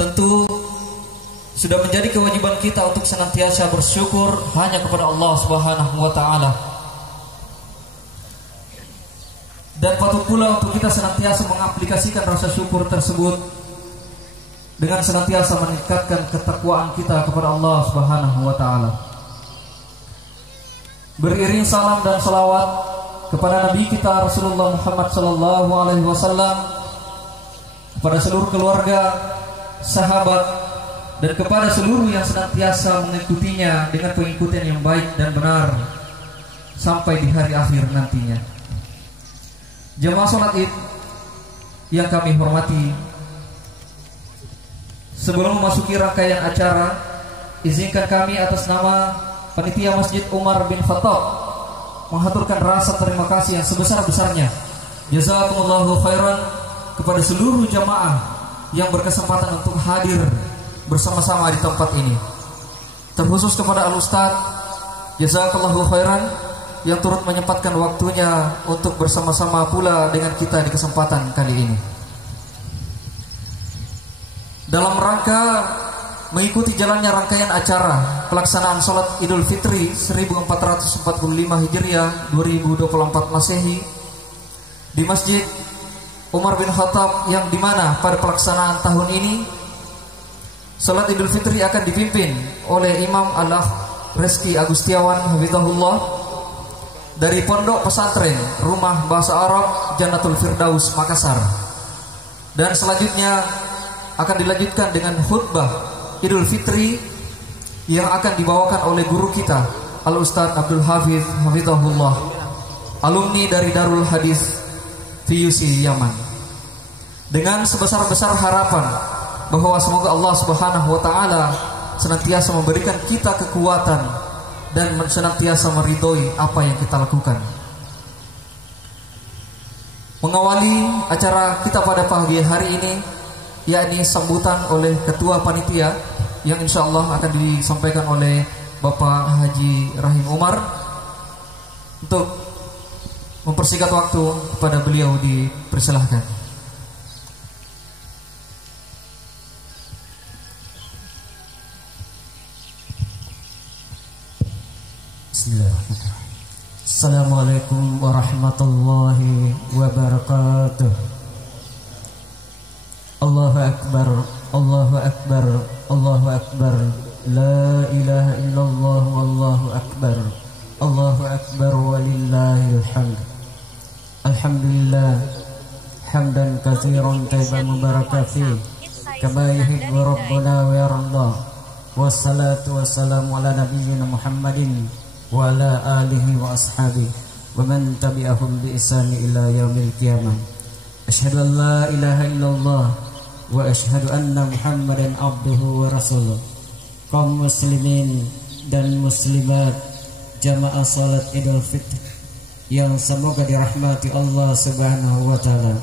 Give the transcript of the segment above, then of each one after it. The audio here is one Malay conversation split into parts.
Tentu sudah menjadi kewajiban kita untuk senantiasa bersyukur hanya kepada Allah Subhanahu wa taala. Dan patut pula untuk kita senantiasa mengaplikasikan rasa syukur tersebut dengan senantiasa meningkatkan ketakwaan kita kepada Allah Subhanahu wa taala. Beriring salam dan salawat kepada Nabi kita Rasulullah Muhammad sallallahu alaihi wasallam, kepada seluruh keluarga, sahabat, dan kepada seluruh yang senantiasa mengikutinya dengan pengikutan yang baik dan benar sampai di hari akhir nantinya. Jemaah salat Id yang kami hormati, sebelum memasuki rangkaian acara, izinkan kami atas nama Panitia Masjid Umar bin Khattab mengaturkan rasa terima kasih yang sebesar-besarnya. Jazakumullahu khairan kepada seluruh jamaah yang berkesempatan untuk hadir bersama-sama di tempat ini. Terkhusus kepada Al-Ustaz, jazakallahu khairan, yang turut menyempatkan waktunya untuk bersama-sama pula dengan kita di kesempatan kali ini. Dalam rangka mengikuti jalannya rangkaian acara pelaksanaan sholat Idul Fitri 1445 Hijriah 2024 Masehi di Masjid Umar bin Khattab, yang dimana pada pelaksanaan tahun ini sholat Idul Fitri akan dipimpin oleh Imam Al-Akh Reski Agustiawan Hafizahullah dari Pondok Pesantren Rumah Bahasa Arab Jannatul Firdaus Makassar. Dan selanjutnya akan dilanjutkan dengan khutbah Idul Fitri yang akan dibawakan oleh guru kita Al-Ustaz Abdul Hafiz Hafizahullah, alumni dari Darul Hadis VUC Yaman, dengan sebesar-besar harapan bahwa semoga Allah Subhanahu wa taala senantiasa memberikan kita kekuatan dan senantiasa meridhoi apa yang kita lakukan. Mengawali acara kita pada pagi hari ini, yakni sambutan oleh Ketua Panitia yang insya Allah akan disampaikan oleh Bapak Haji Rahim Umar. Untuk mempersingkat waktu, kepada beliau dipersilahkan. Bismillahirrahmanirrahim. Assalamualaikum warahmatullahi wabarakatuh. Allahu Akbar, Allahu Akbar, Allahu Akbar, la ilaha illallah, wallahu akbar, Allahu Akbar, walillahil hamd. Alhamdulillah, hamdan katsiran tayyiban mubarakan fihi, kama yuhibbu rabbuna wa yarda. Wassalatu wassalamu ala nabiyyina Muhammadin wa ala alihi wa ashabihi wa man tabi'ahum bi ihsani ila yaumil qiyamah. Asyhadu an la ilaha illallah wa asyhadu anna Muhammadan abduhu wa rasuluh. Kaum muslimin dan muslimat jamaah salat Idul Fitri yang semoga dirahmati Allah Subhanahu wa taala,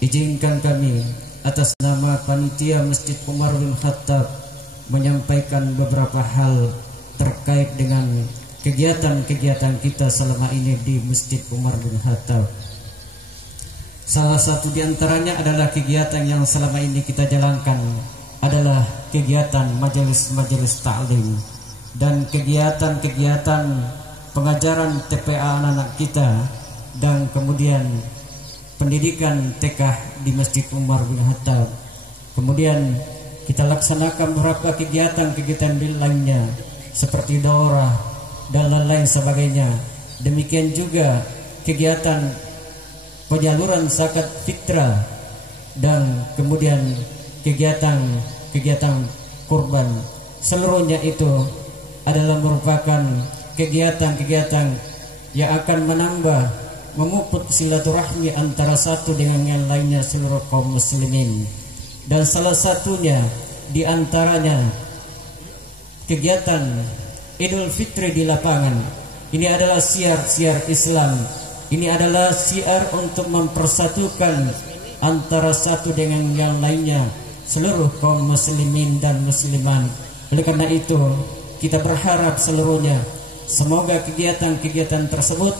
izinkan kami atas nama Panitia Masjid Umar bin Khattab menyampaikan beberapa hal terkait dengan kegiatan-kegiatan kita selama ini di Masjid Umar bin Khattab. Salah satu di antaranya adalah kegiatan yang selama ini kita jalankan adalah kegiatan majelis-majelis ta'lim dan kegiatan-kegiatan pengajaran TPA anak-anak kita, dan kemudian pendidikan TK di Masjid Umar bin Khattab. Kemudian kita laksanakan beberapa kegiatan-kegiatan lainnya seperti daurah dan lain-lain sebagainya. Demikian juga kegiatan penyaluran zakat fitrah dan kemudian kegiatan kurban. Seluruhnya itu adalah merupakan kegiatan-kegiatan yang akan menambah, memuput silaturahmi antara satu dengan yang lainnya seluruh kaum muslimin. Dan salah satunya di antaranya kegiatan Idul Fitri di lapangan. Ini adalah siar Islam. Ini adalah syiar untuk mempersatukan antara satu dengan yang lainnya seluruh kaum muslimin dan musliman. Oleh karena itu, kita berharap seluruhnya semoga kegiatan-kegiatan tersebut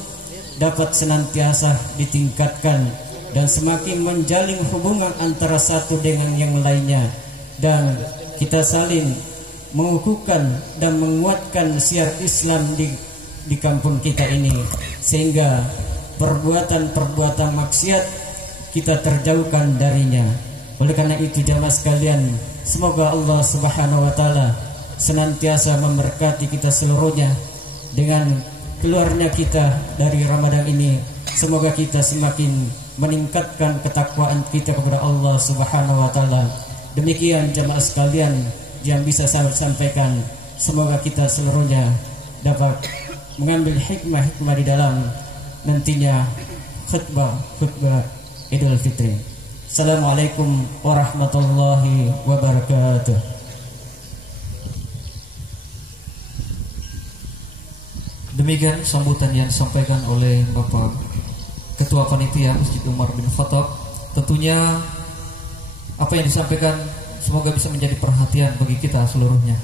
dapat senantiasa ditingkatkan dan semakin menjalin hubungan antara satu dengan yang lainnya. dan kita saling mengukuhkan dan menguatkan syiar Islam di kampung kita ini, sehingga perbuatan-perbuatan maksiat kita terjauhkan darinya. Oleh karena itu jamaah sekalian, semoga Allah Subhanahu wa taala senantiasa memberkati kita seluruhnya dengan keluarnya kita dari Ramadan ini. Semoga kita semakin meningkatkan ketakwaan kita kepada Allah Subhanahu wa taala. Demikian jamaah sekalian yang bisa saya sampaikan. Semoga kita seluruhnya dapat mengambil hikmah-hikmah di dalam nantinya khutbah Idul Fitri. Assalamualaikum warahmatullahi wabarakatuh. Demikian sambutan yang disampaikan oleh Bapak Ketua Panitia Masjid Umar bin Khattab. Tentunya apa yang disampaikan semoga bisa menjadi perhatian bagi kita seluruhnya,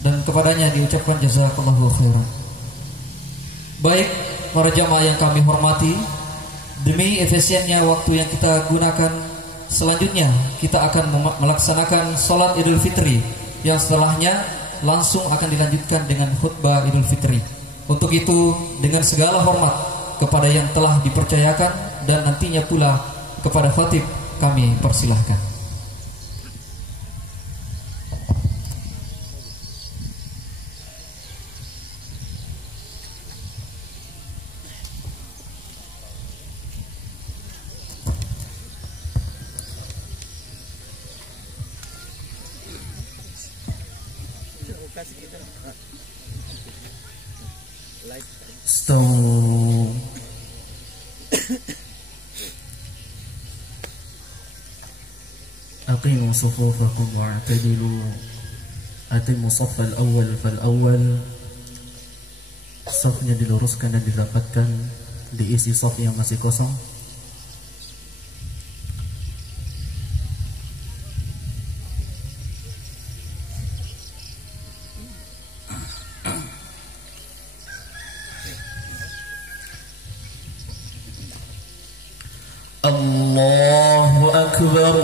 dan kepadanya diucapkan jazakallahu khairan. Baik para jamaah yang kami hormati, demi efisiennya waktu yang kita gunakan, selanjutnya kita akan melaksanakan sholat Idul Fitri, yang setelahnya langsung akan dilanjutkan dengan khutbah Idul Fitri. Untuk itu dengan segala hormat kepada yang telah dipercayakan dan nantinya pula kepada khatib, kami persilahkan. استووا أقيموا صفوفكم واعتدلوا أتموا الصف الأول فالأول. Safnya diluruskan dan dirapatkan, diisi saf yang masih kosong. Allahu Akbar.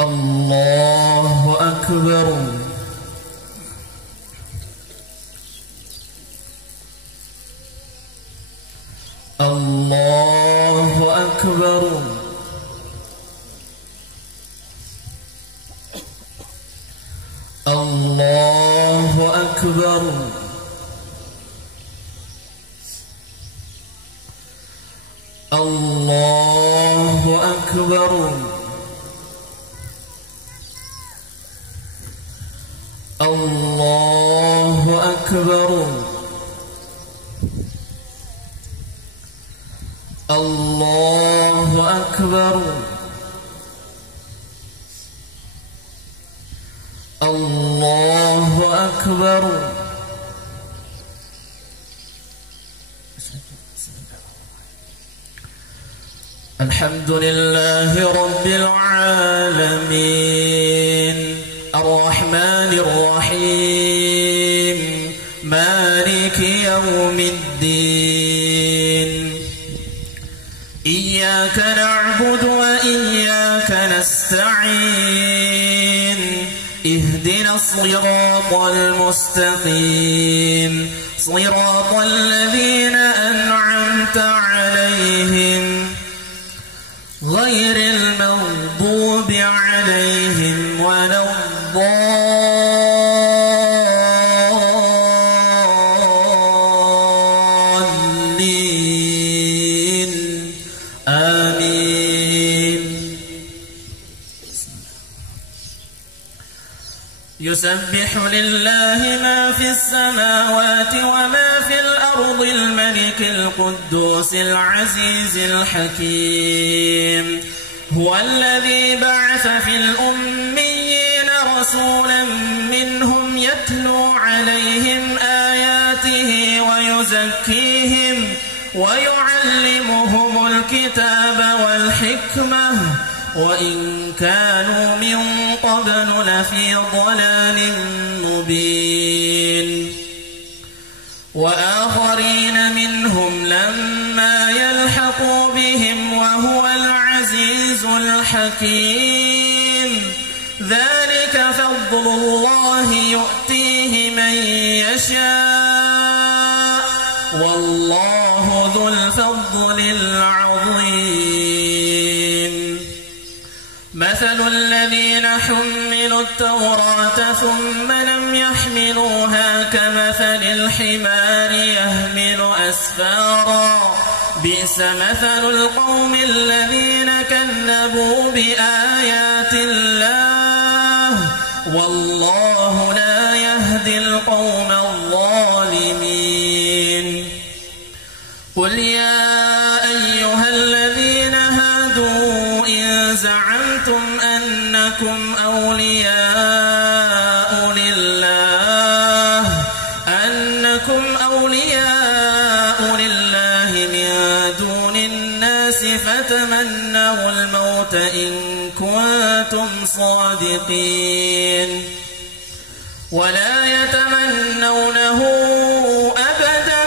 Allahu Akbar. Allahu Akbar. Allahu Akbar. Allahu Akbar. Allahu Akbar. Allahu Akbar. Allahu Akbar. Alhamdulillahi Rabbil Alamin, Ar-Rahmanir Rahim, Maliki Yawmiddin. Iyyaka na'budu wa iyyaka nasta'in. اهدنا الصراط المستقيم صراط الذين أنعمت عليهم غير المغضوب عليهم ولا الضالين. آمين. يسبح لله ما في السماوات وما في الأرض الملك القدوس العزيز الحكيم. هو الذي بعث في الأميين رسولا منهم يتلو عليهم آياته ويزكيهم ويعلمهم الكتاب والحكمة وإن كانوا من قبل لفي ضلال مبين وآخرين منهم لما يلحقوا بهم وهو العزيز الحكيم ذلك فضل الله يؤتيه من يشاء والله ذو الفضل العظيم مثل الذين حملوا التوراة ثم لم يحملوها كمثل الحمار يحمل أسفارا بئس مثل القوم الذين كذبوا بآيات الله والله لا يهدي القوم الظالمين قل يا أيها الذين هادوا إن زعمتم أنكم أولياء لله من دون الناس فتمنوا الموت إن كنتم صادقين ولا يتمنونه أبدا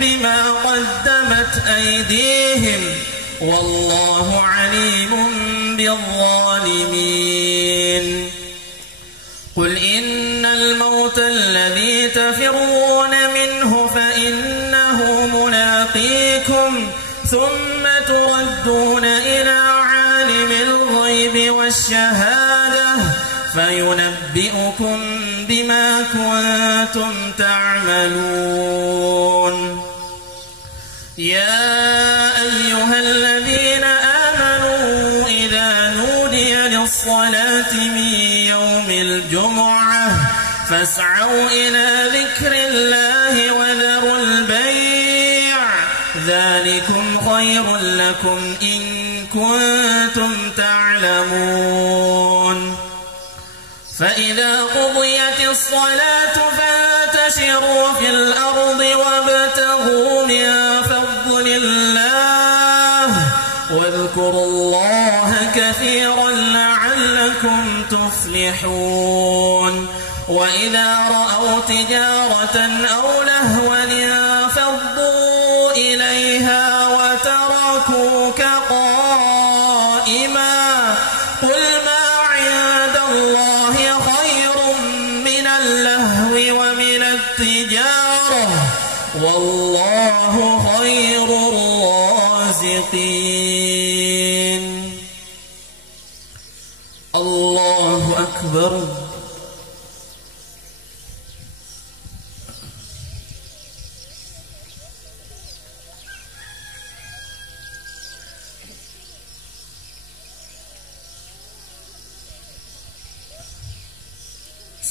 بما قدمت أيديهم والله عليم بالظالمين قل إن الموت الذي تفرون منه فإنه ملاقيكم ثم تردون إلى عالم الغيب والشهادة فينبئكم بما كنتم تعملون يا أيها الذين آمنوا إذا نودي للصلاة من يوم الجمعة فاسعوا إلى ذكر الله وذروا البيع ذلكم خير لكم إن كنتم تعلمون فإذا قضيت الصلاة فانتشروا في الأرض وابتغوا من فضل الله واذكروا الله كثيرا لعلكم تفلحون وإذا رأوا تجارة أو لهوا انفضوا إليها وتركوك قائما قل ما عند الله خير من اللهو ومن التجارة والله خير الرازقين الله أكبر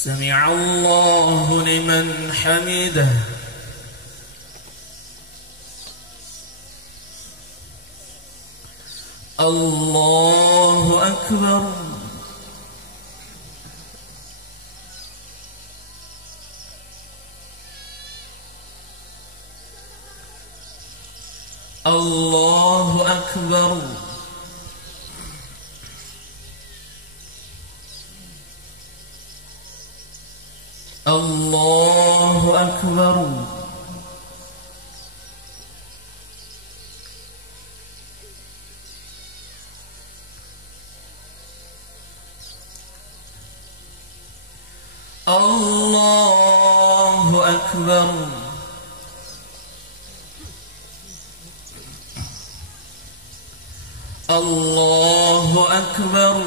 سمع الله لمن حمده الله أكبر الله أكبر الله أكبر الله أكبر الله أكبر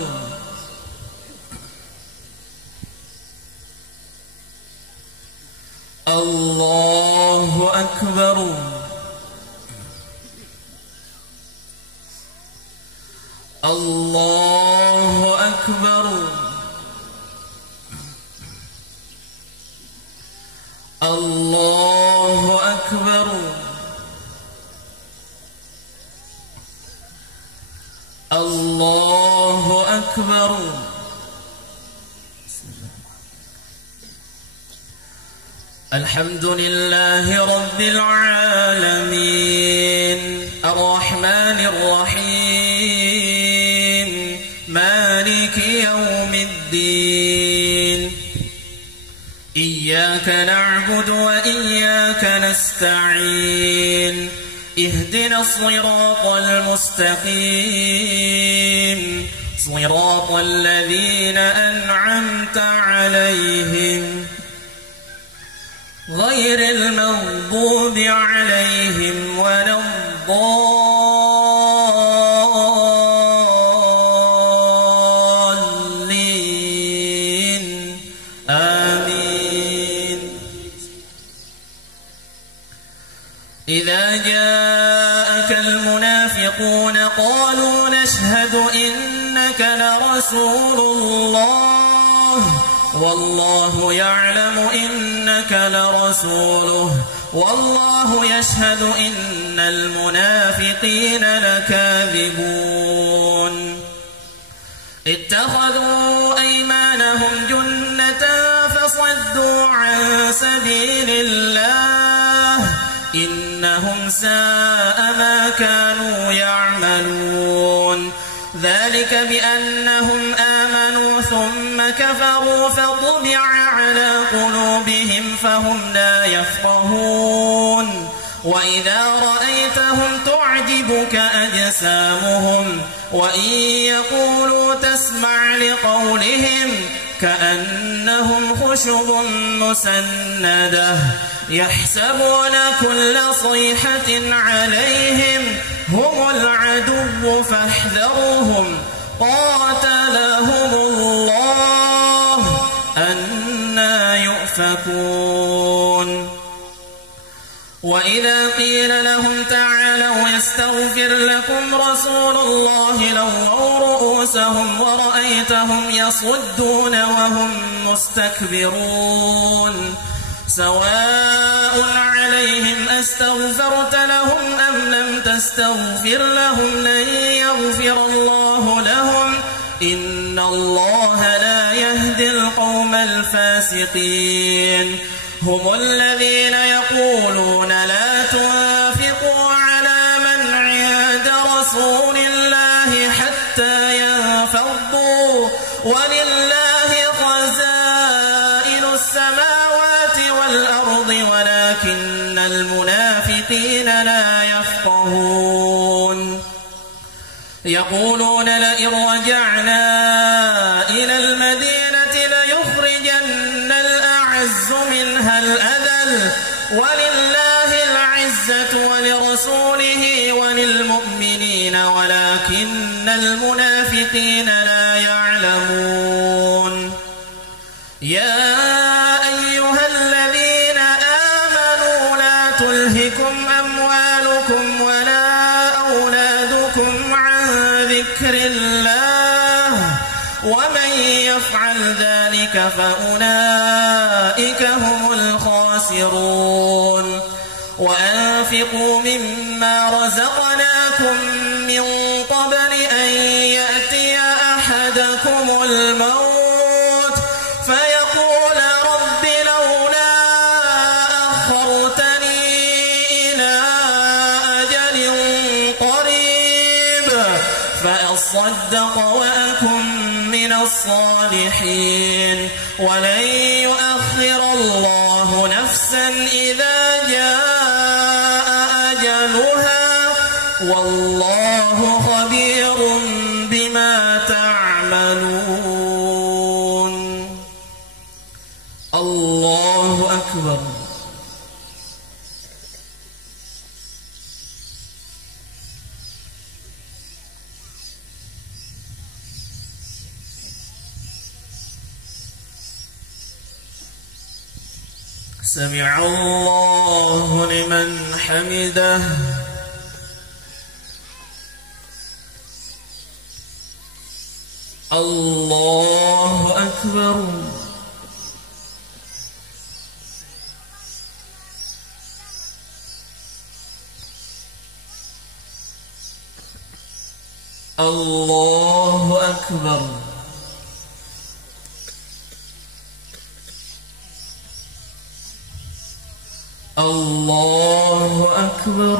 الله أكبر الله أكبر الله أكبر الله أكبر الحمد لله رب العالمين الرحمن الرحيم مالك يوم الدين الدين إياك نعبد وإياك نستعين اهدنا الصراط المستقيم صراط الذين أنعمت عليهم غير المغضوب عليهم ولا الضالين آمين. إذا جاءك المنافقون قالوا نشهد إنك لرسول الله والله يعلم إنك لرسوله والله يشهد إن المنافقين لكاذبون. اتخذوا أيمانهم جنة فصدوا عن سبيل الله إنهم ساء ما كانوا يعملون. ذلك بأنهم آمنوا ثم كفروا فطبع على قلوبهم فهم لا يفقهون. وإذا رأيتهم تعجبك أجسامهم وإن يقولوا تسمع لقولهم كأنهم خشب مسندة يحسبون كل صيحة عليهم هم العدو فاحذرهم قاتلهم الله أنى يؤفكون. وإذا قيل لهم تعالوا يستغفر لكم رسول الله لووا رؤوسهم ورأيتهم يصدون وهم مستكبرون. سواء عليهم أستغفرت لهم أم لم تستغفر لهم لن يغفر الله لهم إن الله لا يهدي القوم الفاسقين. هم الذين يقولون لا تنفقوا على من عند رسول الله حتى ينفضوا ولله خزائن السماوات والأرض ولكن المنافقين لا يفقهون. يقولون لئن رجعنا إلى المدينة ليخرجن الأعز منها الأذل ولله العزة ولرسوله وللمؤمنين ولكن المنافقين لا يعلمون. يا أيها الذين آمنوا لا تلهكم أموالكم ولا أولادكم عن ذكر الله ومن يفعل ذلك فأولئك هم الخاسرون. وأنفقوا مما رزقناكم من قبل أن يأتي أحدكم الموت فيقول رب لولا أخرتني إلى أجل قريب فأصدق وأكن من الصالحين ولن يؤخر الله نفسا إذا جاء أجلها والله خبير بما تعملون. الله أكبر. سمع الله لمن حمده. الله أكبر. الله أكبر. الله أكبر.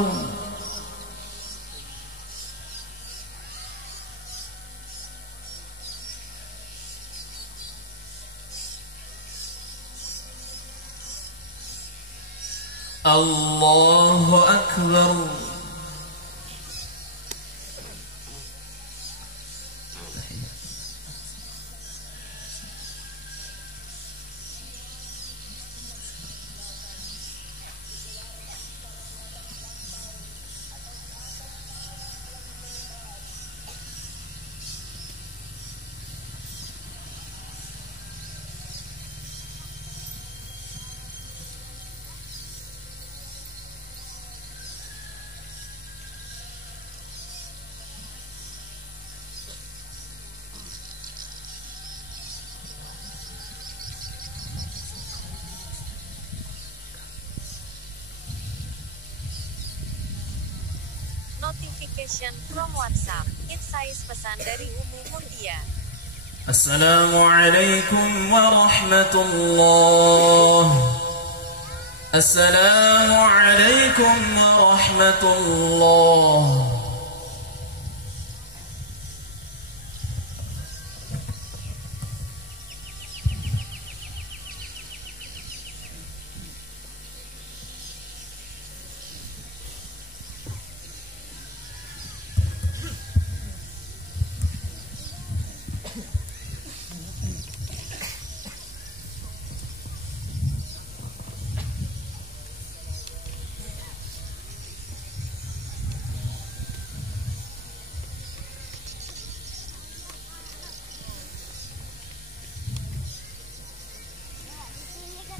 الله أكبر. Notification from WhatsApp. Insights pesan dari Umu Murdia. Assalamualaikum warahmatullah. Assalamualaikum warahmatullah.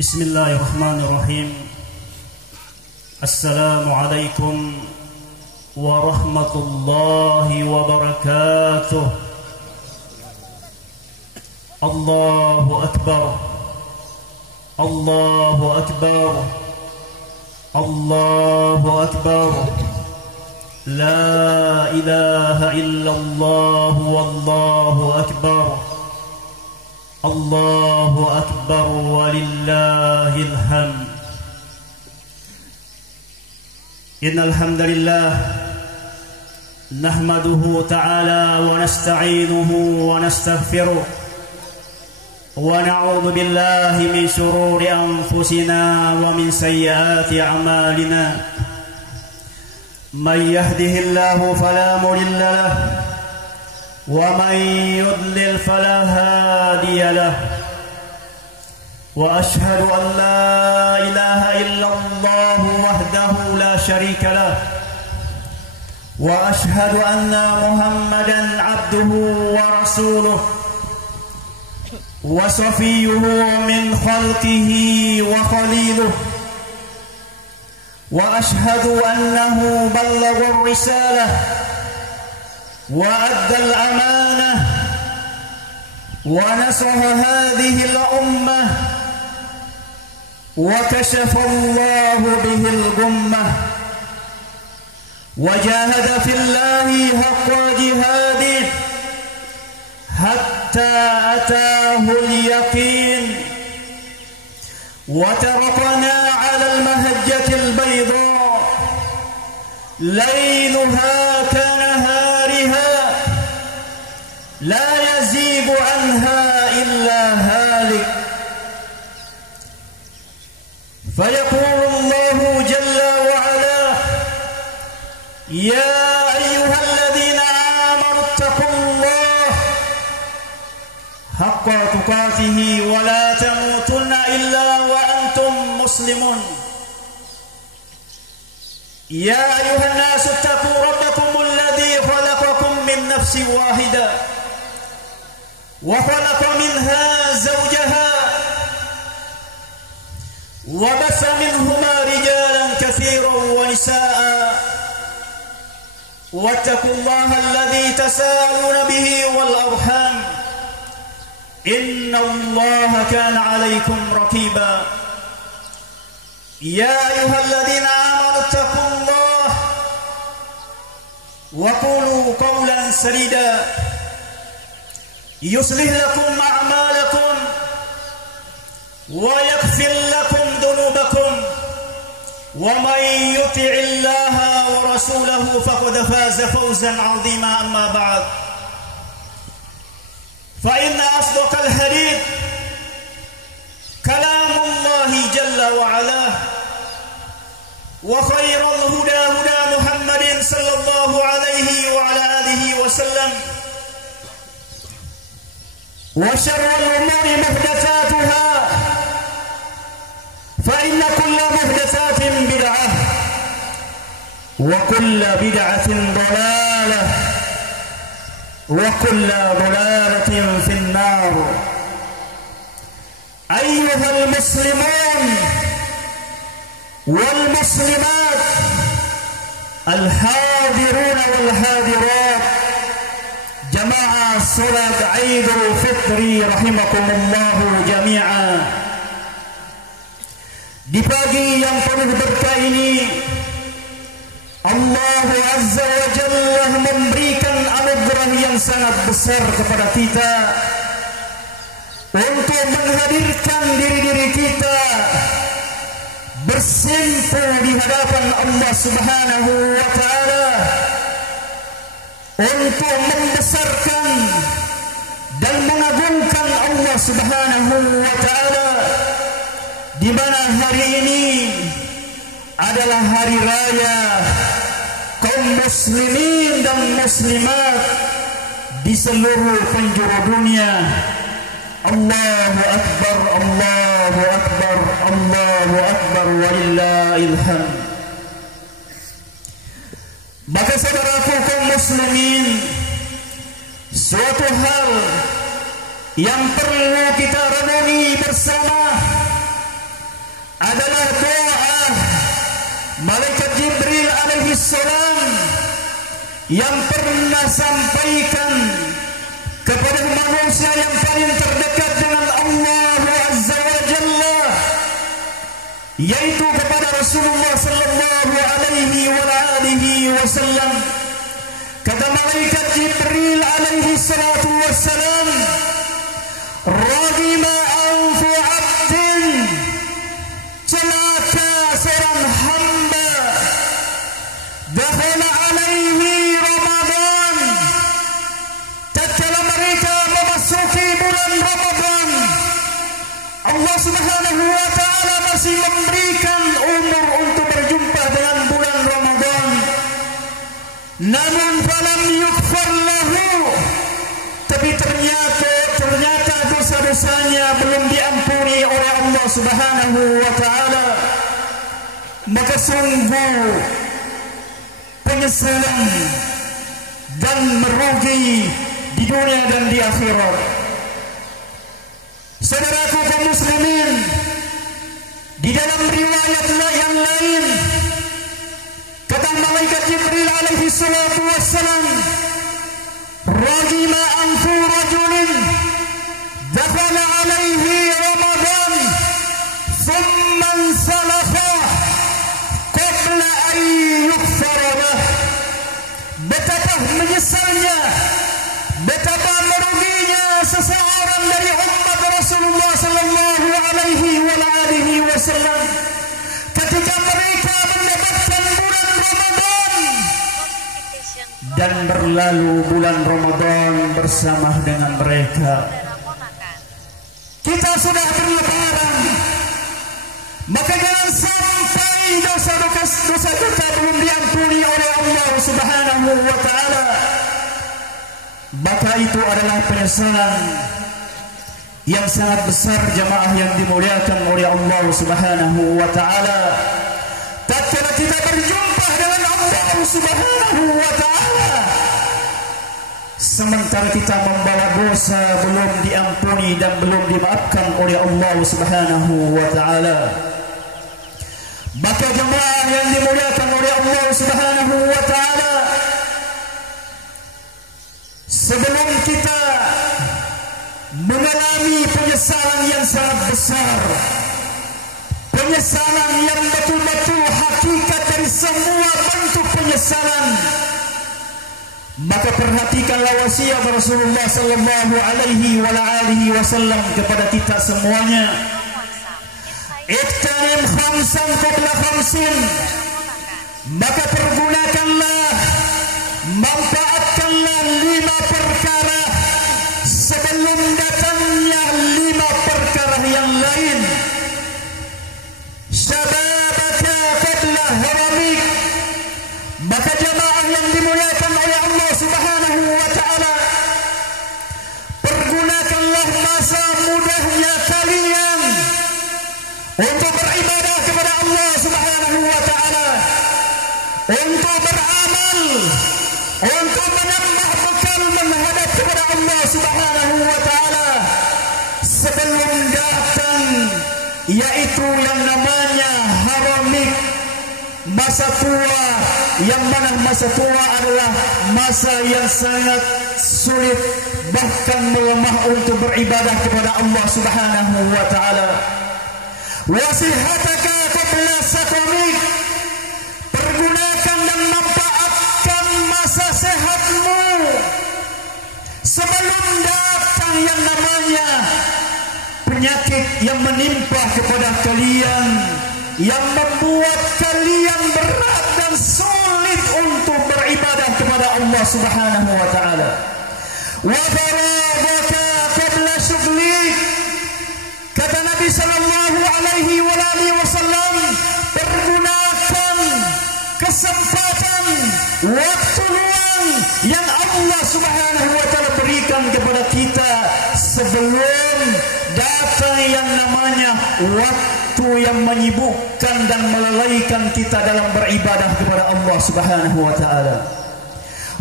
Bismillahirrahmanirrahim. Assalamualaikum warahmatullahi wabarakatuh. Allahu Akbar. Allahu Akbar. Allahu Akbar. La ilaha illallah wallahu akbar. Allahu Akbar walillahil hamd. Innal hamdalillah nahmaduhu ta'ala wa nasta'inuhu wa nastaghfiruh wa na'udzu billahi min shururi anfusina wa min sayyiati a'malina. Man yahdihillahu fala mudilla lahu ومن يضلل فلا هادي له وأشهد أن لا إله إلا الله وحده لا شريك له وأشهد أن محمدا عبده ورسوله وصفيه من خلقه وخليله وأشهد أنه بلغ الرسالة وأدى الأمانة ونصح هذه الأمة وكشف الله به الغمة وجاهد في الله حق جهاده حتى أتاه اليقين وتركنا على المهجة البيضاء ليلها كنهارها لا يزيغ عنها إلا هالك. فيقول الله جل وعلا: يا أيها الذين آمنوا اتقوا الله حق تقاته ولا تموتن إلا وأنتم مسلمون. يا أيها الناس اتقوا ربكم الذي خلقكم من نفس واحدة وخلق منها زوجها وبث منهما رجالا كثيرا ونساء واتقوا الله الذي تساءلون به والأرحام إن الله كان عليكم رقيبا. يا أيها الذين آمنوا اتقوا الله وقولوا قولا سديدا يصلح لكم أعمالكم ويغفر لكم ذنوبكم ومن يطع الله ورسوله فقد فاز فوزا عظيما. أما بعد فإن أصدق الحديث كلام الله جل وعلا وخير الهدى هدى محمد صلى الله عليه وعلى آله وسلم وشر الأمور محدثاتها فإن كل محدثات بدعة وكل بدعة ضلالة وكل ضلالة في النار. أيها المسلمون والمسلمات الحاضرون والحاضرات جماعة صلاة عيد الفطر رحمكم الله jami'a. Di pagi yang penuh berkah ini Allah Azza wa Jalla memberikan anugerah yang sangat besar kepada kita untuk menghadirkan diri-diri kita bersimpul di hadapan Allah Subhanahu wa taala untuk membesarkan dan mengagungkan Allah Subhanahu wa taala, di mana hari ini adalah hari raya kaum muslimin dan muslimat di seluruh penjuru dunia. Allahu Akbar, Allahu Akbar, Allahu Akbar, walillahil hamd. Maka saudaraku kaum muslimin, suatu hal yang perlu kita renungi bersama adalah doa Malaikat Jibril alaihi salam yang pernah sampaikan kepada manusia yang paling terdekat dengan Allah Azza wa Jalla, yaitu kepada Rasulullah sallallahu alaihi wa alihi wasallam. Kata Malaikat Jibril alaihi salatu wassalam, "Ragima anfu 'abdin", celaka seorang hamba, dakhala alaihi Ramadan, tatkala mereka memasuki bulan Ramadan, Allah Subhanahu wa taala masih memberikan umur untuk berjumpa dengan bulan Ramadan, namun falam yukfar lahu, tapi ternyata dosa-dosanya belum diampuni oleh Allah Subhanahu wa taala. Maka sungguh penyesalan dan merugi di dunia dan di akhirat. Saudaraku kaum muslimin, di dalam riwayat yang lain kata Malaikat Jibril alaihi salatu wassalam, "Ragima anfu rajulin dakhala alaihi Ramadan thumma insalafa qabla an yughfara lah." Betapa menyesalnya, betapa meruginya seseorang dari umat Rasulullah sallallahu alaihi wa alihi wasallam ketika mereka mendapatkan bulan Ramadan dan berlalu bulan Ramadan bersama dengan mereka. Kita sudah berlebaran, maka jangan sampai dosa kita belum diampuni oleh Allah Subhanahu wa taala. Maka itu adalah penyesalan yang sangat besar jamaah yang dimuliakan oleh Allah Subhanahu wa taala. Tatkala kita berjumpa dengan Allah Subhanahu wa taala, sementara kita membawa dosa belum diampuni dan belum dimaafkan oleh Allah Subhanahu wa taala. Maka jemaah yang dimuliakan oleh Allah Subhanahu wa taala, sebelum kita mengalami penyesalan yang sangat besar, penyesalan yang betul-betul hakikat dari semua bentuk penyesalan, maka perhatikanlah wasiat Rasulullah sallallahu alaihi wa alihi wasallam kepada kita semuanya. Iktanim khamsan qabla khamsin, maka pergunakanlah, manfaatkanlah 5 perkara sebelum datangnya 5 perkara yang lain. Syababaka qabla untuk menambah bekal menghadap kepada Allah Subhanahu wa taala sebelum datang, yaitu yang namanya haramik, masa tua, yang mana masa tua adalah masa yang sangat sulit bahkan melemah untuk beribadah kepada Allah Subhanahu wa taala. Wasihataka qabla sakamik, pergunakan dan manfaatkan masa sehatmu sebelum datang yang namanya penyakit yang menimpa kepada kalian, yang membuat kalian berat dan sulit untuk beribadah kepada Allah Subhanahu wa taala. Wa faragaka qabla syughlik, kata Nabi sallallahu alaihi wasallam, pergunakan kesempatan waktu luang yang Allah Subhanahu wa taala berikan kepada kita sebelum datang yang namanya waktu yang menyibukkan dan melalaikan kita dalam beribadah kepada Allah Subhanahu wa taala.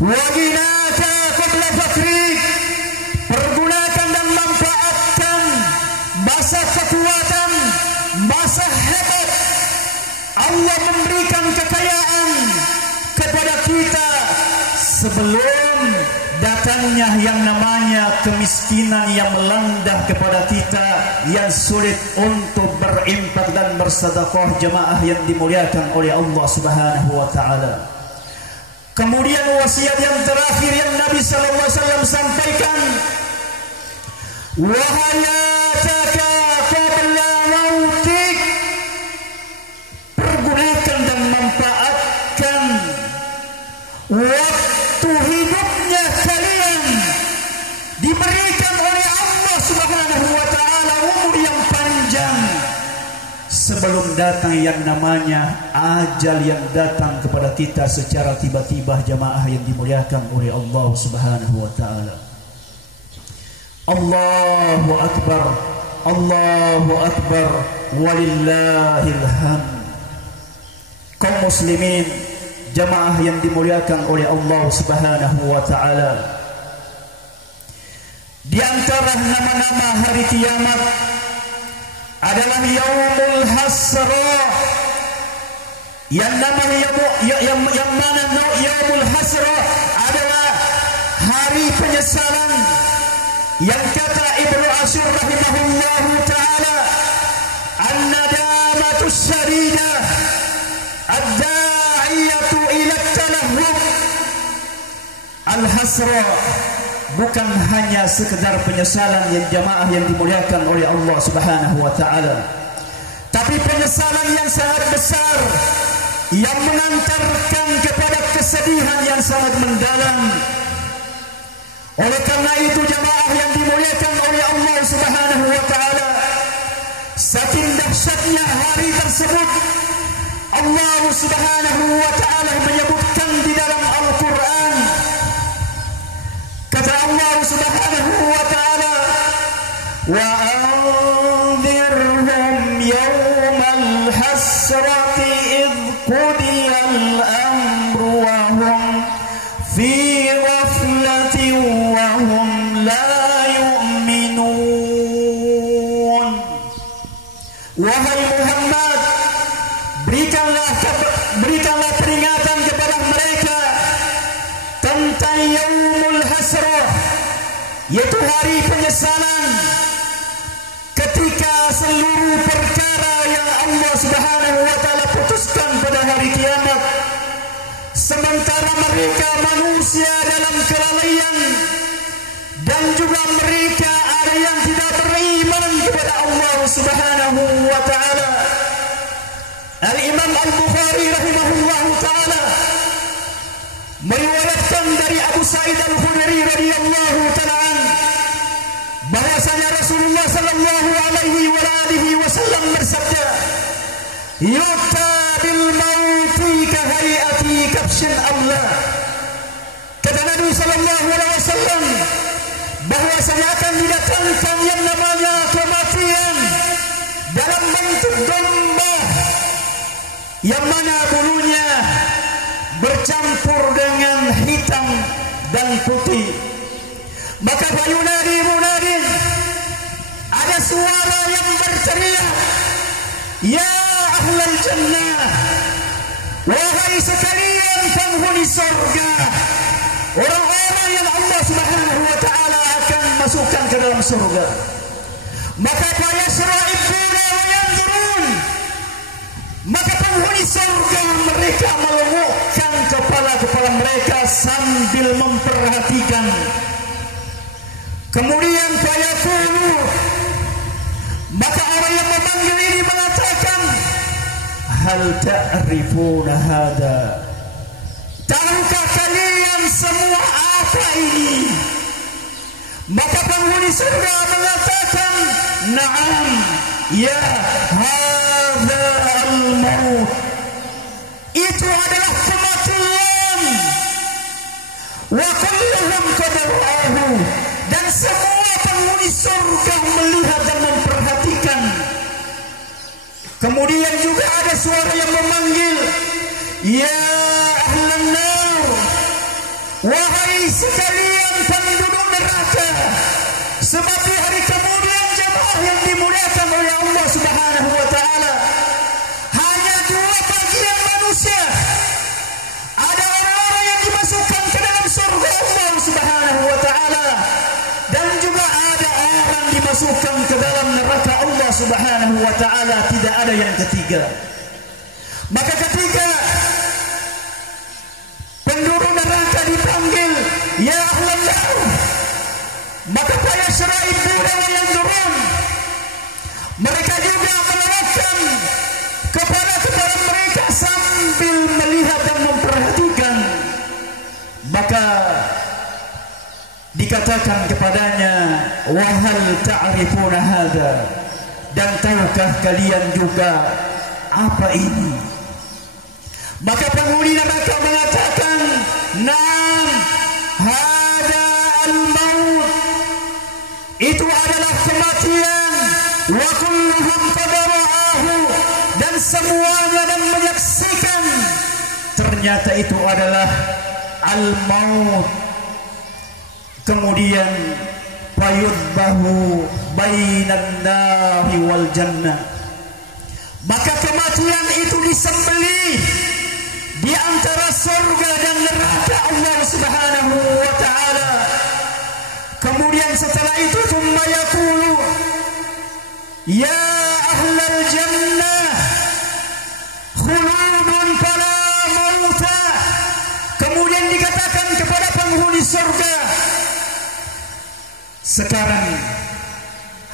Wa ghinaka qabla fakrik, pergunakan dan manfaatkan masa kekuatan, masa hebat Allah memberikan kekayaan kepada kita sebelum datangnya yang namanya kemiskinan yang melanda kepada kita, yang sulit untuk berinfak dan bersedekah, jemaah yang dimuliakan oleh Allah Subhanahu wa taala. Kemudian wasiat yang terakhir yang Nabi sallallahu alaihi wasallam sampaikan, wa hayataka qabla mautik, pergunakan dan manfaatkan waktu hidupnya kalian diberikan oleh Allah Subhanahu wa taala umur yang panjang sebelum datang yang namanya ajal yang datang kepada kita secara tiba-tiba, jemaah yang dimuliakan oleh Allah Subhanahu wa taala. Allahu akbar, Allahu akbar, walillahil hamd. Kaum muslimin, jemaah yang dimuliakan oleh Allah Subhanahu wa taala, di antara nama-nama hari kiamat adalah Yaumul Hasra. Yang mana Yaumul Hasra adalah hari penyesalan, yang kata Ibnu Ashur rahimahullahu taala, an-nadamatus syadidah ad-da'iyatu ila talahhum. Al-Hasra bukan hanya sekedar penyesalan yang jamaah yang dimuliakan oleh Allah Subhanahu wa taala, tapi penyesalan yang sangat besar yang mengantarkan kepada kesedihan yang sangat mendalam. Oleh karena itu jamaah yang dimuliakan oleh Allah Subhanahu wa taala, saking dahsyatnya hari tersebut, Allah Subhanahu wa taala menyebutkan di dalam Al-Qur'an, kata Allah Subhanahu wa taala, wa anzirhum yawmal hasrati idh qudiyal amru wa hum fi ghaflatin wa hum la yu'minun. Wahai Muhammad, berikanlah peringatan kepada mereka tentang Yaumul Hasrah, yaitu hari penyesalan, ketika seluruh perkara yang Allah Subhanahu wa taala putuskan pada hari kiamat, sementara mereka manusia dalam kelalaian dan juga mereka ada yang tidak beriman kepada Allah Subhanahu wa taala. Al-Imam Al-Bukhari rahimahullah ta'ala meriwayatkan dari Abu Sa'id Al-Khudri radhiyallahu ta'ala bahwasanya Rasulullah sallallahu alaihi wasallam bersabda, yu'ta bil mauti ka hayati kabshin Allah. Kata Nabi sallallahu alaihi wasallam bahwasanya akan didatangkan yang namanya kematian dalam bentuk domba, yang mana bulunya bercampur dengan hitam dan putih. Maka fayunadi munadin, ada suara yang berteriak, ya ahlal jannah, wahai sekalian penghuni surga, orang-orang yang Allah Subhanahu wa taala akan masukkan ke dalam surga. Maka fayashra'ibuna wa yanzurun, maka penghuni surga mereka melengukkan kepala-kepala mereka sambil memperhatikan. Kemudian fayaqulu, maka orang yang memanggil ini mengatakan, hal ta'rifuna hada, tahukah kalian semua apa ini? Maka penghuni surga mengatakan, na'am, ya, hadza al-maut, itu adalah kematian. Wa kulluhum qad ra'ahu, dan semua penghuni surga melihat dan memperhatikan. Kemudian juga ada suara yang memanggil, ya ahlan nar, wahai sekalian penduduk neraka. Sebab di hari kemudian jemaah yang dimuliakan oleh Allah Subhanahu wa taala, hanya dua bagian manusia. Ada orang-orang yang dimasukkan ke dalam surga Allah Subhanahu wa taala, dan juga ada orang dimasukkan ke dalam neraka Allah Subhanahu wa taala, tidak ada yang ketiga. Maka ketika penduduk neraka dipanggil, ya ahlan nar, maka fayashra'ibuna wa yanzurun, mereka juga melengukkan kepala-kepala mereka sambil melihat dan memperhatikan. Maka dikatakan kepadanya, wahal ta'rifuna hadza, dan tahukah kalian juga apa ini? Maka penghuni neraka mengatakan, naam, hadza al-maut, itu adalah kematian. Wa kulluhum qad ra'ahu, dan semuanya dan menyaksikan ternyata itu adalah al-maut. Kemudian fayudbahu bainan nari wal jannah, maka kematian itu disembelih di antara surga dan neraka Allah Subhanahu wa taala. Kemudian setelah itu thumma yaqulu, ya ahlal jannah, khuludun fala mauta. Kemudian dikatakan kepada penghuni surga, sekarang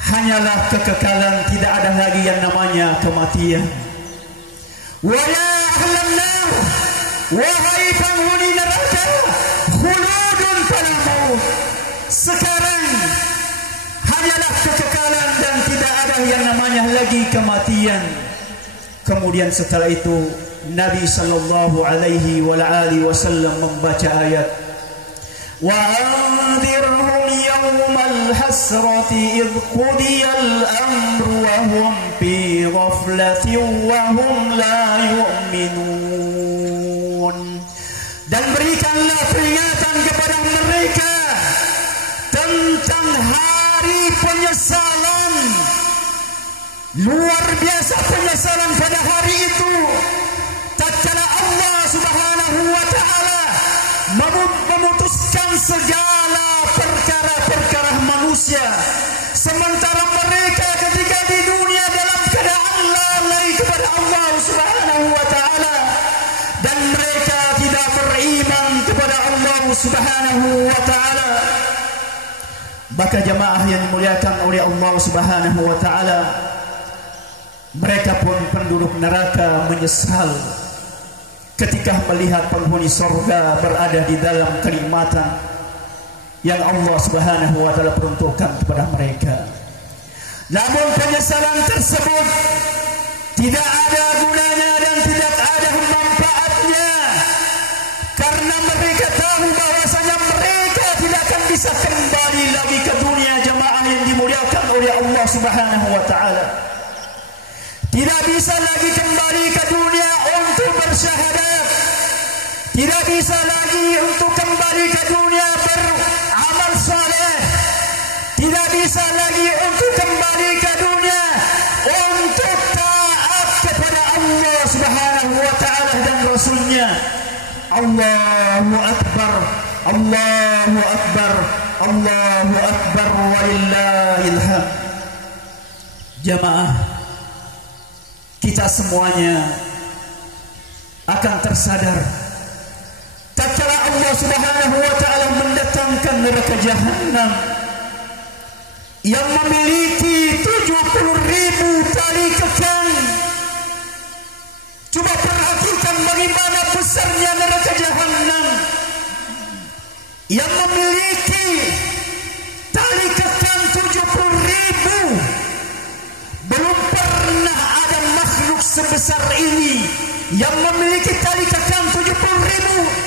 hanyalah kekekalan, tidak ada lagi yang namanya kematian. Wa ya ahlan nar, wahai penghuni neraka, khuludun fala maut, sekarang hanyalah kekekalan dan tidak ada yang namanya lagi kematian. Kemudian setelah itu Nabi sallallahu alaihi wa alihi wasallam membaca ayat, wa anzirhum yawmal hasrati idh qudiyal amru wa hum fi ghaflatin wa hum la yu'minun, dan berikanlah peringatan kepada mereka tentang hari penyesalan, luar biasa penyesalan pada hari itu, tatkala Allah Subhanahu wa taala memutuskan segala perkara-perkara manusia, sementara mereka ketika di dunia dalam keadaan lalai kepada Allah Subhanahu wa taala, dan mereka tidak beriman kepada Allah Subhanahu wa taala. Maka jemaah yang dimuliakan oleh Allah Subhanahu wa taala, mereka pun penduduk neraka menyesal ketika melihat penghuni surga berada di dalam kenikmatan yang Allah Subhanahu wa taala peruntukkan kepada mereka. Namun penyesalan tersebut tidak ada gunanya dan tidak ada manfaatnya, karena mereka tahu bahwasanya mereka tidak akan bisa kembali lagi ke dunia, jemaah yang dimuliakan oleh Allah Subhanahu wa taala. Tidak bisa lagi kembali ke dunia untuk bersyahadat, tidak bisa lagi untuk kembali ke dunia beramal saleh, tidak bisa lagi untuk kembali ke dunia untuk taat kepada Allah Subhanahu wa taala dan Rasulnya. Allahu akbar, Allahu akbar, Allahu akbar, walillahil hamd. Jamaah, kita semuanya akan tersadar tatkala Allah Subhanahu wa taala mendatangkan neraka jahanam yang memiliki 70.000 tali kekang. Coba perhatikan bagaimana besarnya neraka jahanam yang memiliki tali kekang 70.000. Belum pernah ada makhluk sebesar ini yang memiliki tali kekang 70.000.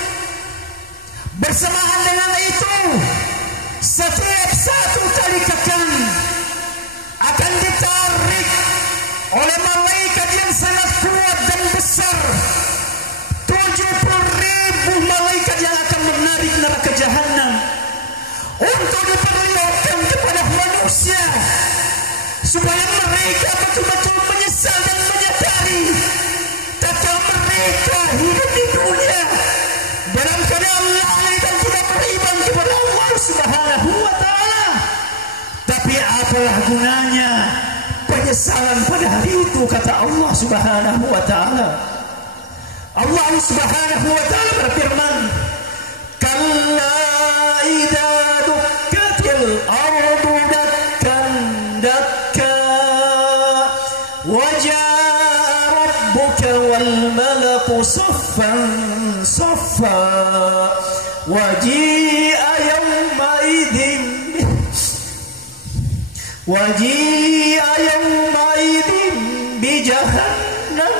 Bersamaan dengan itu, setiap satu tali kekang akan ditarik oleh malaikat yang sangat kuat dan besar. 70.000 malaikat yang akan menarik neraka jahanam untuk diperlihatkan kepada manusia, supaya mereka betul-betul menyesal dan menyadari tatkala mereka hidup di dunia dalam keadaan lalai dan tidak beriman kepada Allah Subhanahu wa taala. Tapi apalah gunanya penyesalan pada hari itu, kata Allah Subhanahu wa taala. Allah Subhanahu wa taala berfirman, "Kalla idza dukkatil ardu dakkan dakka wa jaa rabbuka wal malaku saffan saffa wa ji'a yawma idzin bi jahannam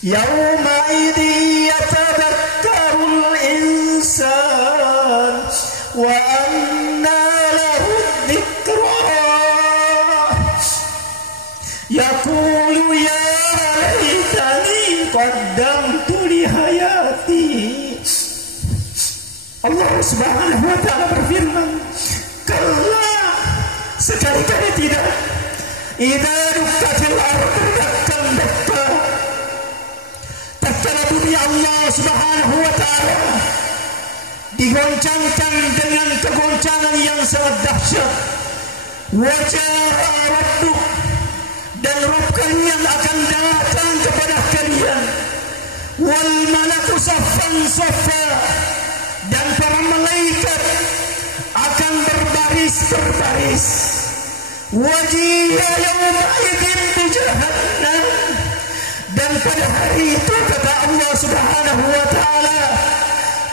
yawma idzi yatadakkarul insan wa anna lahu dzikra yaqulu ya laitani qaddamtu li hayati." Allah Subhanahu wa taala berfirman, "Kalla, sekali-kali tidak. Idza dukkatil ardu dakkan dakka." Tatkala bumi Allah Subhanahu wa taala digoncangkan dengan kegoncangan yang sangat dahsyat. Wajah Rabbuk, dan Rabb kalian akan datang kepada kalian. Wal malaku saffan saffa, dan para malaikat akan berbaris-berbaris. Waji'a yawma idzin bi jahannam, dan pada hari itu, kata Allah Subhanahu wa taala,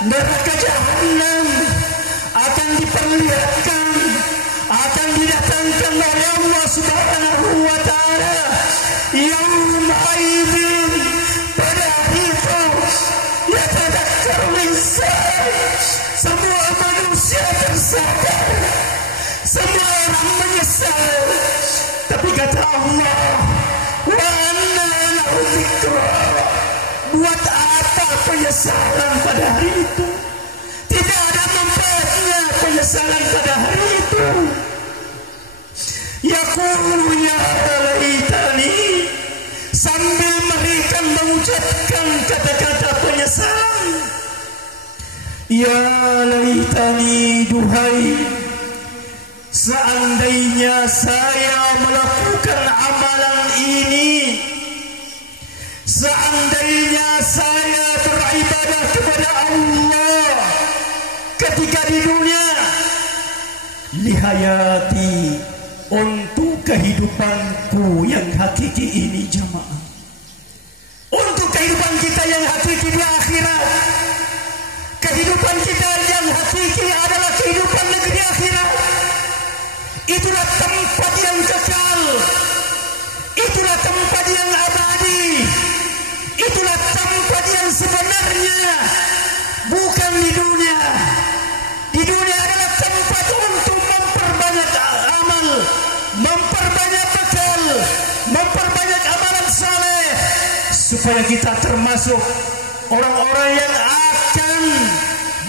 neraka jahanam akan diperlihatkan, akan didatangkan oleh Allah Subhanahu wa taala. Yawma idzin, pada hari itu, yatadakkarul insan, semua manusia tersadar, semua orang menyesal. Tapi kata Allah, wa anna lahu dzikra, buat apa penyesalan pada hari itu? Tidak ada manfaatnya penyesalan pada hari itu. Yaqulu ya laitani, sambil mereka mengucapkan kata-kata penyesalan. Ya laitani, duhai, seandainya saya melakukan amalan ini, seandainya saya beribadah kepada Allah ketika di dunia, lihayati, untuk kehidupanku yang hakiki ini, jamaah, untuk kehidupan kita yang hakiki di akhirat. Kehidupan kita yang hakiki adalah kehidupan negeri akhirat. Itulah tempat yang kekal, itulah tempat yang abadi, itulah tempat yang sebenarnya, bukan di dunia. Di dunia adalah tempat untuk memperbanyak amal, memperbanyak bekal, memperbanyak amalan saleh, supaya kita termasuk orang-orang yang akan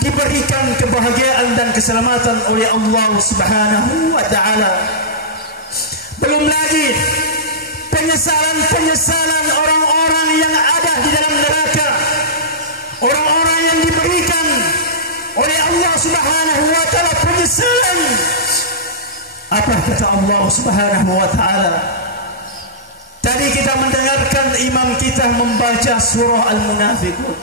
diberikan kebahagiaan dan keselamatan oleh Allah Subhanahu wa taala. Belum lagi penyesalan orang-orang yang ada di dalam neraka, orang-orang yang diberikan oleh Allah Subhanahu wa taala penyesalan. Apa kata Allah Subhanahu wa taala? Tadi kita mendengarkan imam kita membaca surah Al-Munafiqun.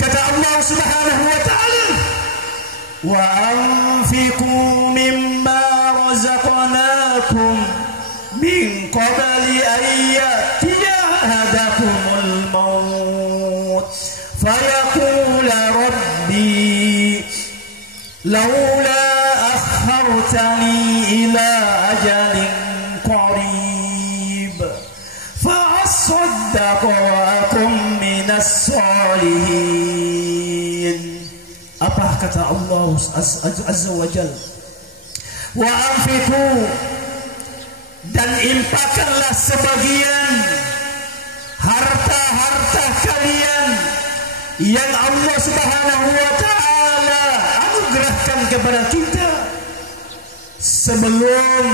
Kata Allah Subhanahu wa taala, "Wa anfiqu mimma razaqnakum min qabli an ya'tiya ahadakumul maut fayaqula rabbi laula akhartani ila ajalin qarib fa'asaddaq wa akum minas salihin." Apa kata Allah Azza wa Jalla? Wa anfiqu, dan infakkanlah sebagian harta-harta kalian yang Allah Subhanahu wa taala anugerahkan kepada kita sebelum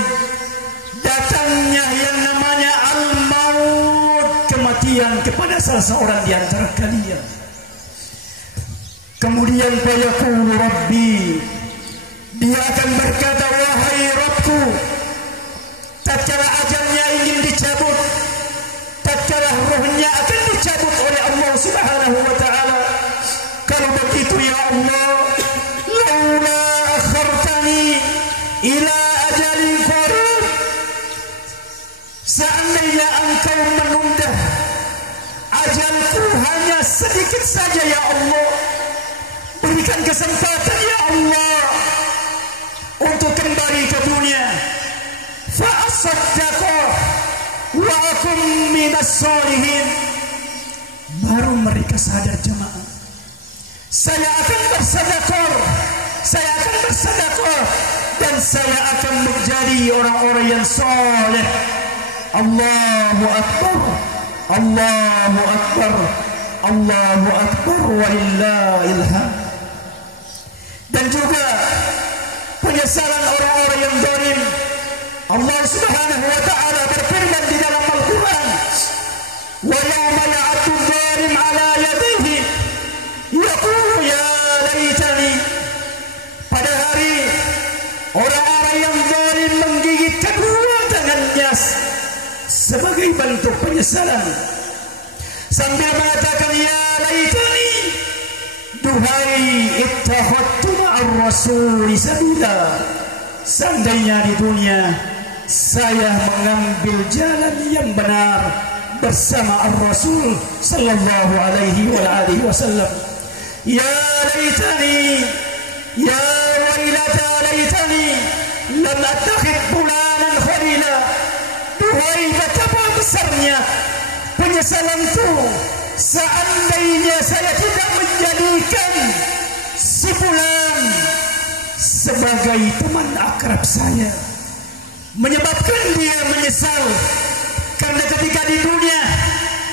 datangnya yang namanya al-maut, kematian kepada salah seorang di antara kalian. Kemudian fayaqulu rabbi, dia akan berkata, wahai Rabbku, tatkala ajalnya ingin dicabut, tatkala rohnya akan dicabut oleh Allah Subhanahu wa taala, kalau begitu ya Allah, laula akhartani ila ajalin qarib, seandainya engkau menunda ajalku hanya sedikit saja ya Allah, berikan kesempatan ya Allah untuk kembali ke dunia, fa'asaddaqa wa akum minas salihin, baru mereka sadar jemaah, saya akan bersedekah, saya akan bersedekah, dan saya akan menjadi orang-orang yang saleh. Allahu akbar, Allahu akbar, Allahu akbar, walillahil hamd. Dan juga penyesalan orang-orang yang zalim. Allah Subhanahu wa taala berfirman di dalam Al-Qur'an, "Wa yawma ya'addu adh-dhalim 'ala yadayhi yaqulu ya laitani." Pada hari orang-orang yang zalim menggigit kedua tangannya sebagai bentuk penyesalan sambil mengatakan ya laitani, duhai ittakhadtu ma'ar rasuli sabila, seandainya di dunia saya mengambil jalan yang benar bersama ar-rasul sallallahu alaihi wa alihi wasallam. Ya laitani, ya wailata laitani lam attakhid fulanan khalila, duhai betapa besarnya penyesalanku seandainya saya tidak menjadikan si fulan sebagai teman akrab saya, menyebabkan dia menyesal karena ketika di dunia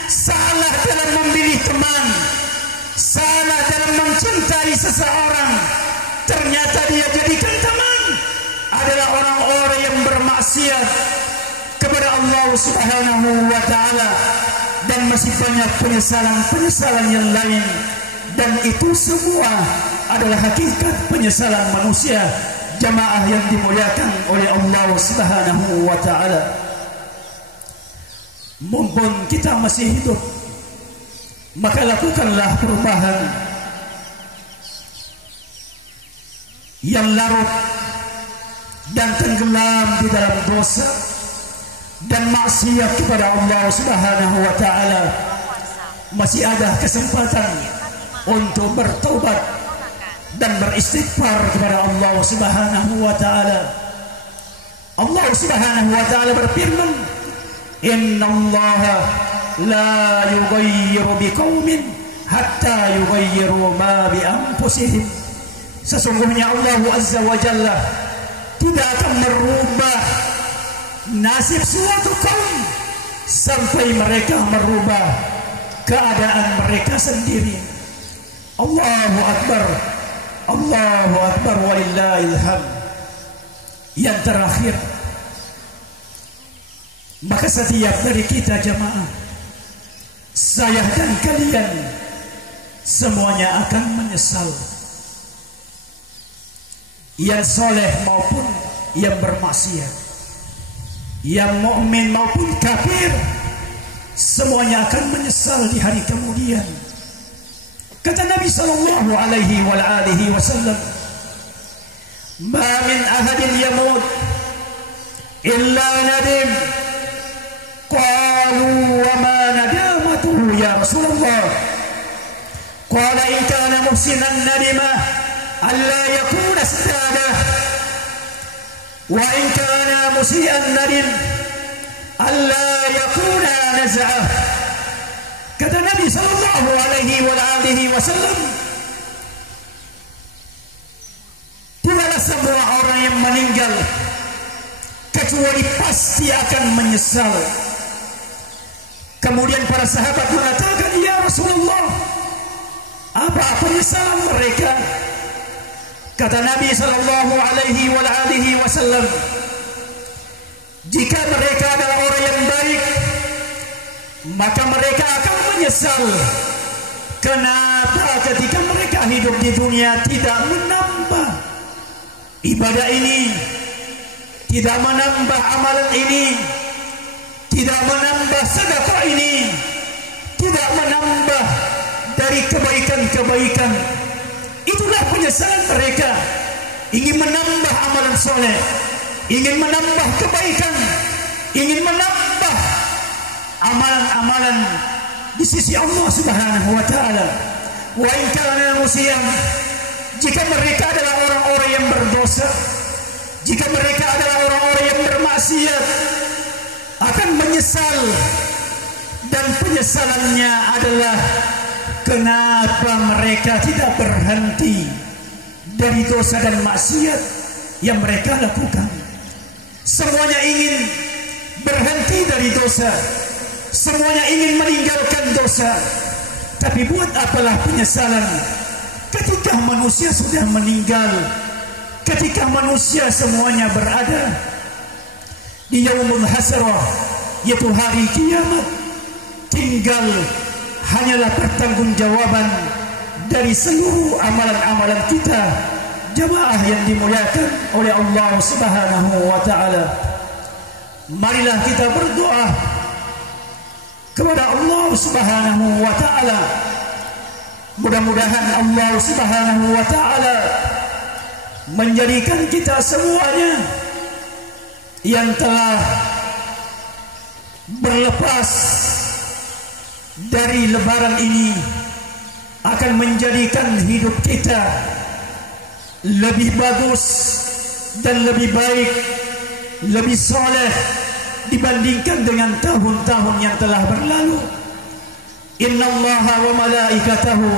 salah dalam memilih teman, salah dalam mencintai seseorang, ternyata dia jadikan teman adalah orang-orang yang bermaksiat kepada Allah Subhanahu wa taala, dan masih banyak penyesalan-penyesalan yang lain, dan itu semua adalah hakikat penyesalan manusia, jamaah yang dimuliakan oleh Allah Subhanahu wa taala. Mumpun kita masih hidup, maka lakukanlah perubahan yang larut dan tenggelam di dalam dosa dan maksiat kepada Allah Subhanahu wa taala. Masih ada kesempatan untuk bertobat dan beristighfar kepada Allah Subhanahu wa taala. Allah Subhanahu wa taala berfirman, "Innallaha la yughayyiru biqaumin hatta yughayyiru ma bi anfusihim." Sesungguhnya Allah Azza wa Jalla tidak akan merubah nasib suatu kaum sampai mereka merubah keadaan mereka sendiri. Allahu Akbar, Allahu Akbar, walillahil hamd. Yang terakhir, maka setiap dari kita jemaah, saya dan kalian semuanya akan menyesal. Yang soleh maupun yang bermaksiat, yang mukmin maupun kafir, semuanya akan menyesal di hari kemudian. Kata Nabi sallallahu alaihi wasallam, "Ma min ahadin yamut illa nadim." Qalu wa ma nadamatuhu ya Rasulullah? Qala in kana muhsinan nadima alla yakuna istada, wa in kana musian nadim alla yakuna naz'a. Kata Nabi sallallahu alaihi wasallam, tidaklah semua orang yang meninggal kecuali pasti akan menyesal. Kemudian para sahabat mengatakan, "Ya Rasulullah, apa penyesalan mereka?" Kata Nabi sallallahu alaihi wasallam, "Jika mereka adalah orang yang baik, maka mereka akan menyesal kenapa ketika mereka hidup di dunia tidak menambah ibadah ini, tidak menambah amalan ini, tidak menambah sedekah ini, tidak menambah dari kebaikan-kebaikan." Itulah penyesalan mereka. Ingin menambah amalan soleh, ingin menambah kebaikan, ingin menambah amalan-amalan di sisi Allah Subhanahu wa taala. Wa in kana musian, jika mereka adalah orang-orang yang berdosa, jika mereka adalah orang-orang yang bermaksiat, akan menyesal. Dan penyesalannya adalah kenapa mereka tidak berhenti dari dosa dan maksiat yang mereka lakukan. Semuanya ingin berhenti dari dosa, semuanya ingin meninggalkan dosa. Tapi buat apalah penyesalan ketika manusia sudah meninggal, ketika manusia semuanya berada di yaumul hasrah, yaitu hari kiamat. Tinggal hanyalah pertanggungjawaban dari seluruh amalan-amalan kita, jemaah yang dimuliakan oleh Allah Subhanahu wa taala. Marilah kita berdoa kepada Allah Subhanahu wa taala. Mudah-mudahan Allah Subhanahu wa taala menjadikan kita semuanya yang telah berlepas dari lebaran ini akan menjadikan hidup kita lebih bagus dan lebih baik, lebih soleh dibandingkan dengan tahun-tahun yang telah berlalu. Innallaha wa malaikatahu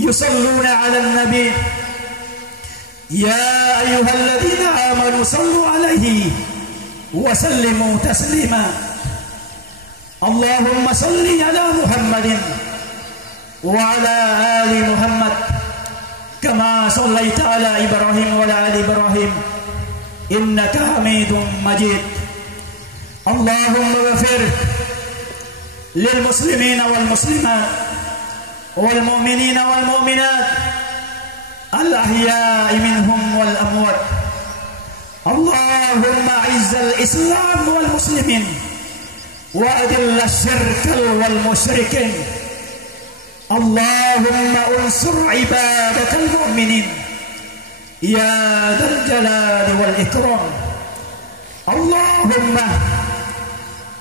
yusalluna 'alan nabi ya ayyuhalladzina amanu sallu 'alaihi wa sallimu taslima. Allahumma salli ala Muhammadin wa ala ali Muhammad kama sallaita ala Ibrahim wa ala ali Ibrahim innaka Hamidum Majid. Allahumma ghafir lil muslimina wal muslimat wal mu'minina wal mu'minat al ahya'i minhum wal amwat. Allahumma izzal Islam wal muslimin wa adilla syirkal wal musyrikin. Allahumma unsur ibadakal mu'minin ya dzal jalali wal ikram. Allahumma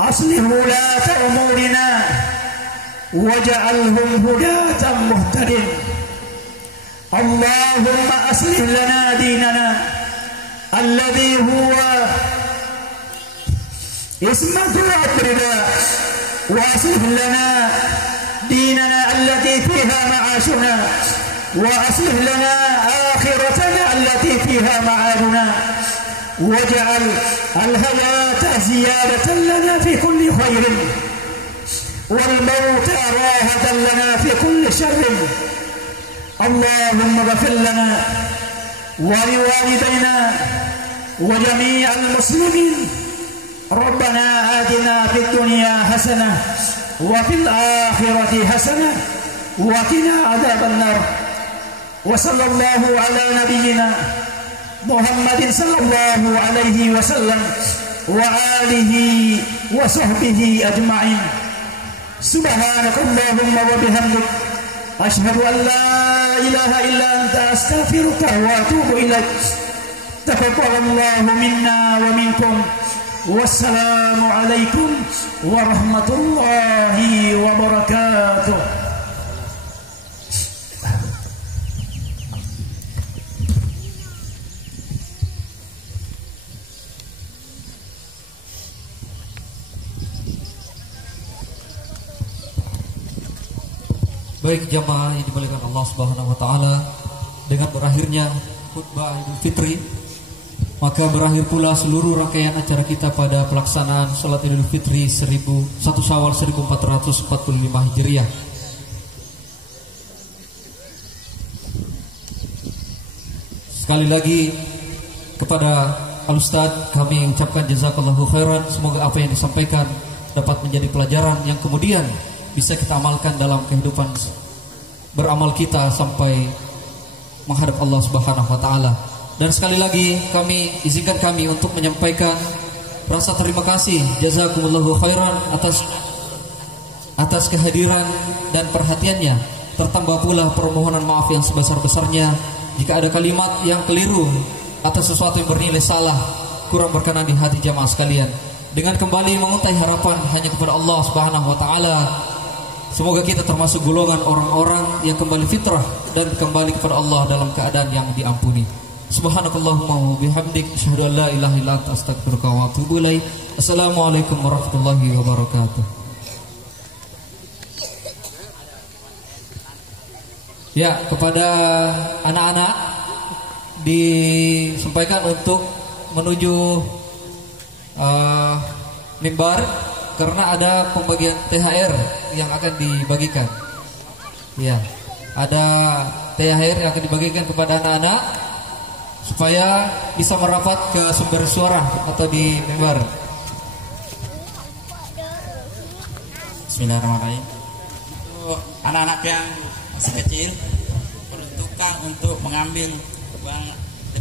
aslih wulata umurina waj'alhum hudatan muhtadin. Allahumma aslih lana dinana alladhi huwa ismatu amrina wa aslih lana ديننا التي فيها معاشنا وأصلح لنا آخرتنا التي فيها معادنا واجعل الحياة زيادة لنا في كل خير والموت راحة لنا في كل شر. اللهم اغفر لنا ولوالدينا وجميع المسلمين. ربنا آتنا في الدنيا حسنة وفي الآخرة حسنة وقنا عذاب النار. وصلى الله على نبينا محمد صلى الله عليه وسلم وآله وصحبه أجمعين. سبحانك اللهم وبحمدك أشهد أن لا إله إلا أنت أستغفرك وأتوب إليك. تقبل الله منا ومنكم. والسلام عليكم ورحمة الله وبركاته. Baik jamaah yang dimuliakan Allah Subhanahu wa taala, dengan berakhirnya khutbah Idul Fitri, maka berakhir pula seluruh rangkaian acara kita pada pelaksanaan salat Idul Fitri 1 Syawal 1445 Hijriah. Sekali lagi kepada Al-Ustadz kami ucapkan jazakallahu khairan. Semoga apa yang disampaikan dapat menjadi pelajaran yang kemudian bisa kita amalkan dalam kehidupan beramal kita sampai menghadap Allah Subhanahu wa taala. Dan sekali lagi izinkan kami untuk menyampaikan rasa terima kasih jazakumullahu khairan atas kehadiran dan perhatiannya. Tertambah pula permohonan maaf yang sebesar-besarnya jika ada kalimat yang keliru atau sesuatu yang bernilai salah kurang berkenan di hati jamaah sekalian. Dengan kembali menguntai harapan hanya kepada Allah Subhanahu wa taala, semoga kita termasuk golongan orang-orang yang kembali fitrah dan kembali kepada Allah dalam keadaan yang diampuni. Subhanakallahumma wa bihamdik asyhadu an la ilaha illa anta astaghfiruka wa atubu ilaik. Assalamualaikum warahmatullahi wabarakatuh. Ya, kepada anak-anak disampaikan untuk menuju mimbar karena ada pembagian THR yang akan dibagikan. Ya, ada THR yang akan dibagikan kepada anak-anak supaya bisa merapat ke sumber suara atau di mimbar. Bismillahirrahmanirrahim. Untuk anak-anak yang masih kecil peruntukan untuk mengambil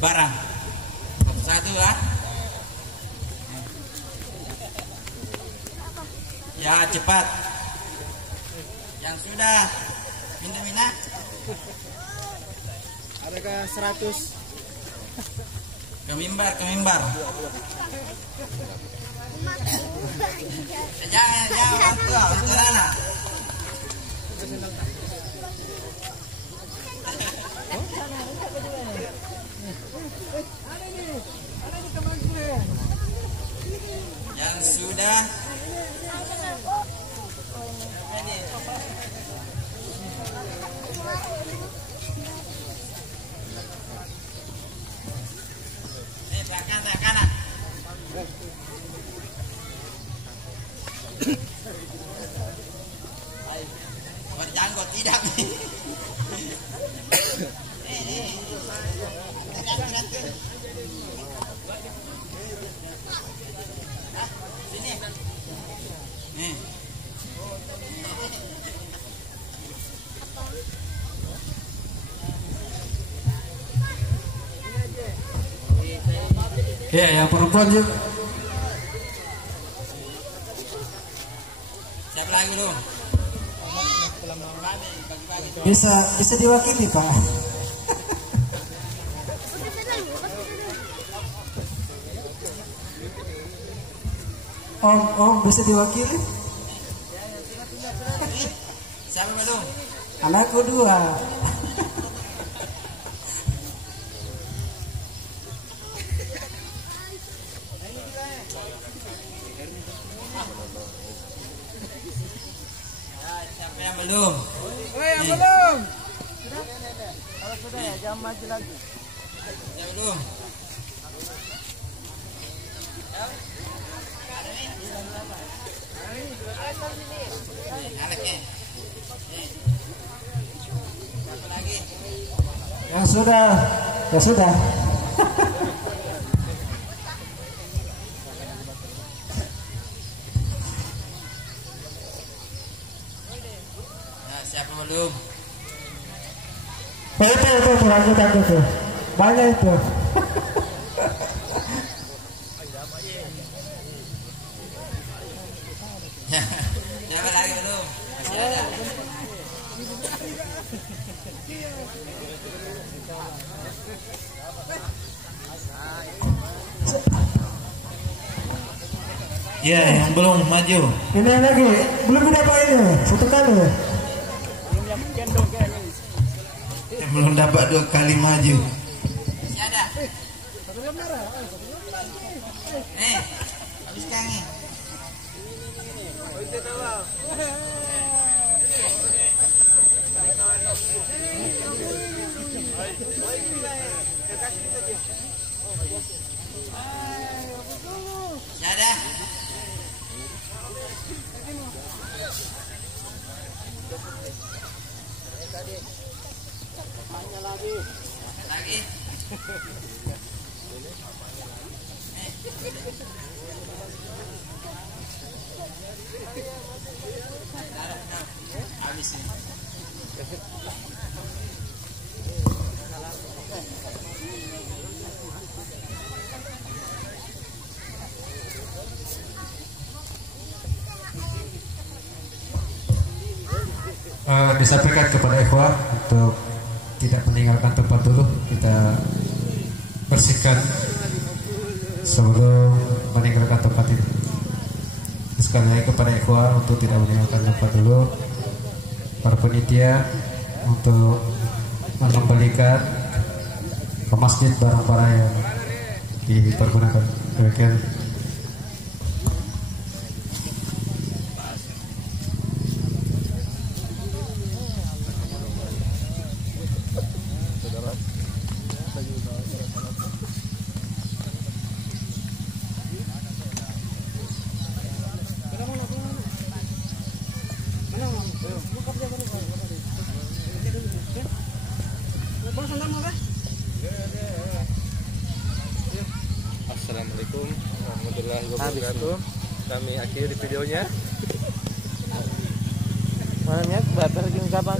barang. Satu ya. Ya cepat. Yang sudah minta. Adakah 100? Ke mimbar. Jangan waktu anak. Yang sudah kanan. Berjanggut tidak nih. Sini. Nih. Ya, yang perempuan juga. Siapa lagi dulu? Bisa diwakili Pak. Om bisa diwakili? Siapa belum? Anakku 2. Siapa yang belum? Yang belum. Kalau sudah ya jangan maju lagi. Yang belum? Anaknya. Apa lagi? Ya sudah, ya sudah. Nah, siapa belum? Itu, anggota itu. Banyak itu. Siapa lagi belum? Masih ada. Ya, yang belum maju. Ini lagi, belum dapat ini, satu kali. Yang belum dapat 2 kali maju. Masih ada. Habiskan nih. Masih ada. Lagi. Habis nih. Disampaikan kepada ikhwan untuk tidak meninggalkan tempat dulu, kita bersihkan sebelum meninggalkan tempat ini. Sekali lagi kepada ikhwan untuk tidak meninggalkan tempat dulu, para panitia untuk mengembalikan ke masjid barang-barang yang dipergunakan. Demikian. Assalamualaikum warahmatullahi wabarakatuh. Kami akhiri videonya. Malamnya batal jeung kapan